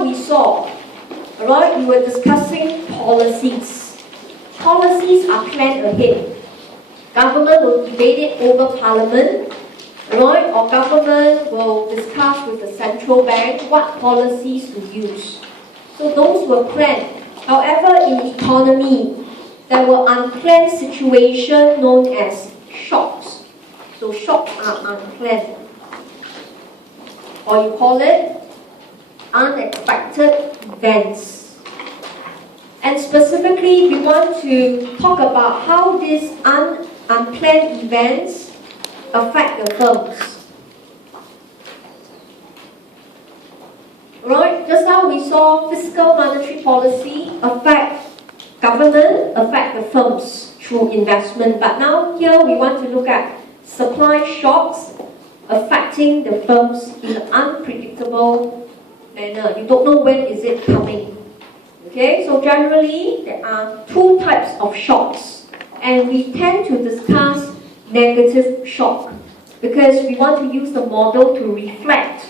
now we saw, alright, we were discussing policies. Policies are planned ahead. Government will debate it over parliament, right? Or government will discuss with the central bank what policies to use. So those were planned. However, in economy, there were unplanned situations known as shocks. So shocks are unplanned. Or you call it unexpected events. And specifically, we want to talk about how these unplanned events affect the firms. Right? Just now we saw fiscal monetary policy affect government, affect the firms through investment. But now here we want to look at supply shocks affecting the firms in an unpredictable manner. You don't know when is it coming. Okay, so generally there are two types of shocks, and we tend to discuss negative shock because we want to use the model to reflect,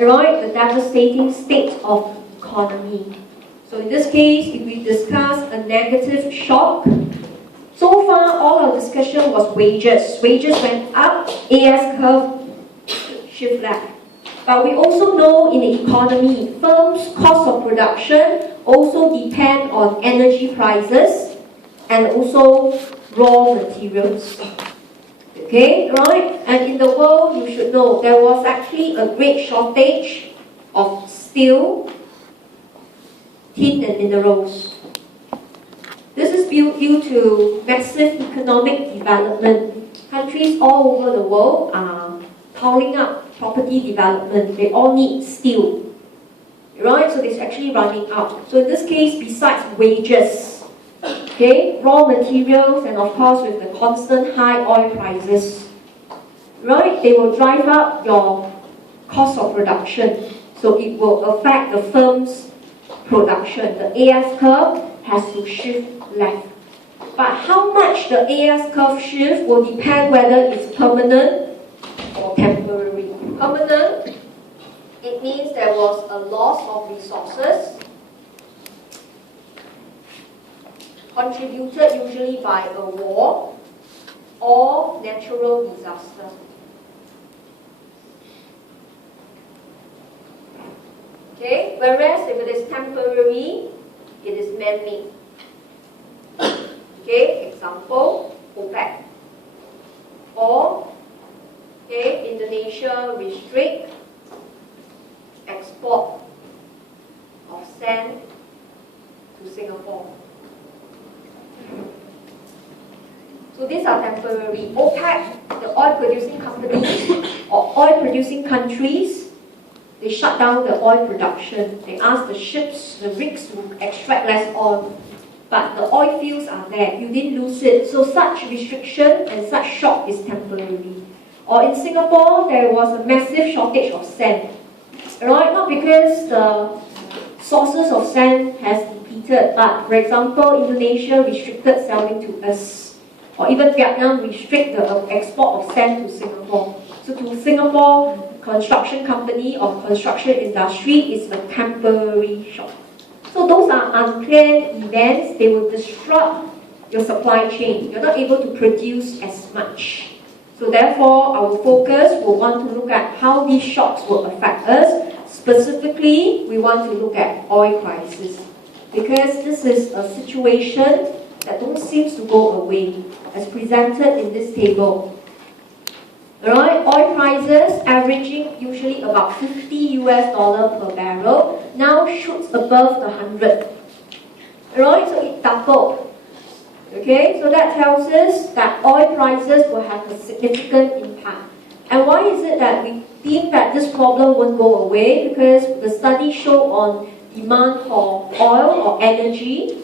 right, the devastating state of economy. So in this case, if we discuss a negative shock, so far all our discussion was wages. Wages went up, AS curve shift left. But we also know in the economy, firms' cost of production also depend on energy prices and also raw materials. Okay, right? And in the world, you should know, there was actually a great shortage of steel, tin and minerals. This is due to massive economic development. Countries all over the world are piling up property development. They all need steel, right? So it's actually running out. So in this case, besides wages, okay, raw materials, and of course with the constant high oil prices, right, they will drive up your cost of production. So it will affect the firm's production. The AS curve has to shift left. But how much the AS curve shift will depend whether it's permanent or temporary. Permanent, it means there was a loss of resources contributed usually by a war or natural disaster. Okay, whereas if it is temporary, it is man-made. Okay, example, OPEC. Or, okay, Indonesia restrict export of sand to Singapore. So these are temporary. OPEC, the oil-producing companies or oil-producing countries, they shut down the oil production. They ask the ships, the rigs to extract less oil. But the oil fields are there. You didn't lose it. So such restriction and such shock is temporary. Or in Singapore, there was a massive shortage of sand. Right? Not because the sources of sand has depleted, but for example, Indonesia restricted selling to us. Or even Vietnam restrict the export of sand to Singapore. So to Singapore construction company or construction industry, it's a temporary shock. So those are unplanned events. They will disrupt your supply chain. You're not able to produce as much. So therefore, our focus will want to look at how these shocks will affect us. Specifically, we want to look at oil prices. Because this is a situation that don't seem to go away, as presented in this table. Alright, oil prices averaging usually about $50 per barrel, now shoots above the 100. Alright, so it doubled. Okay, so that tells us that oil prices will have a significant impact. And why is it that we think that this problem won't go away? Because the study show on demand for oil or energy,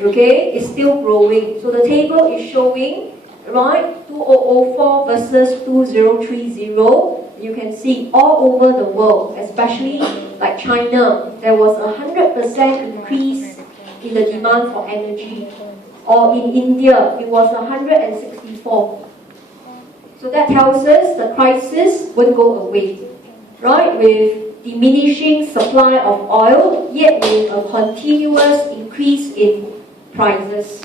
okay, is still growing. So the table is showing, right, 2004 versus 2030. You can see all over the world, especially like China, there was a 100% increase in the demand for energy. Or in India, it was 164. So that tells us the crisis won't go away, right? With diminishing supply of oil, yet with a continuous increase in prices.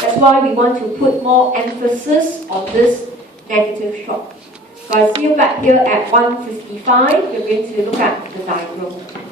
That's why we want to put more emphasis on this negative shock. So I see you back here at 1:55. We're going to look at the diagram.